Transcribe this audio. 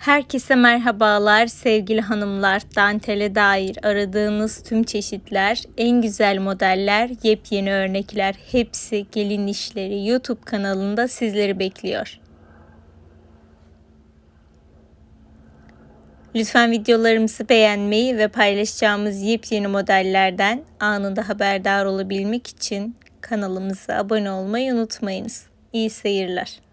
Herkese merhabalar sevgili hanımlar. Dantele dair aradığınız tüm çeşitler, en güzel modeller, yepyeni örnekler hepsi gelin işleri YouTube kanalında sizleri bekliyor. Lütfen videolarımızı beğenmeyi ve paylaşacağımız yepyeni modellerden anında haberdar olabilmek için kanalımıza abone olmayı unutmayınız. İyi seyirler.